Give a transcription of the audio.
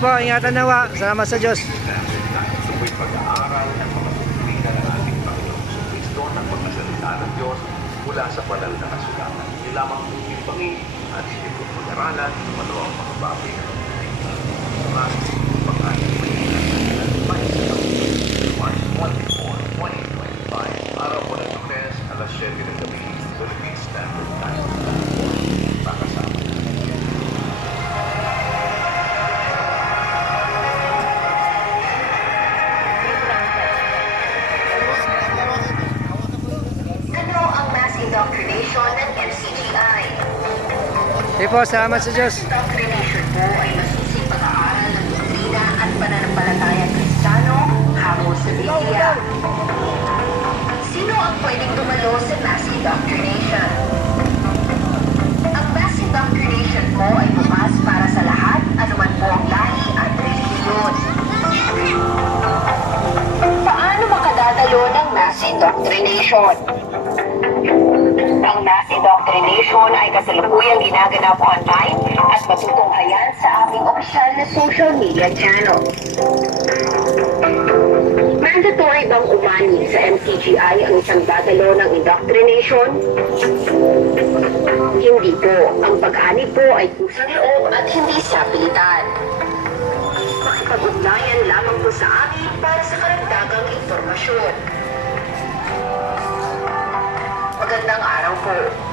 po, ingatan nawa. Salamat sa Diyos. Pag-aaral ng mga doktrina ng ating Panginoong Kristo ng mga salita ng Diyos mula sa banal na kasulatan. Hindi lamang timbangin at hindi po pag-aralan ano ang mga bagay na Mark, pag-anin March 24, 2025. Araw po ng Lunes, alas 7 ng gabi, Philippine Standard Time. Indoctrination ng MCGI? Sige po, salamat sa Diyos. Indoctrination po ay masusing pag-aaral ng doktrina at pananampalataya kristano hamon sa Biblia. Sino ang pwedeng dumalo sa mass indoctrination? Ang mass indoctrination po ay bukas para sa lahat, anuman po ang lahi at relihiyon. Paano makadadalo ng mass indoctrination? Ang mass indoctrination ay kasalukuyang ginaganap online at matutunghayan sa aming opisyal na social media channel. Mandatory bang umani sa MCGI ang isang dadalo ng indoctrination? Hindi po. Ang pag-ani po ay kusang loob at hindi sa pilitan. Makipag-ugnayan lamang po sa amin para sa karagdagang impormasyon. Magandang araw po.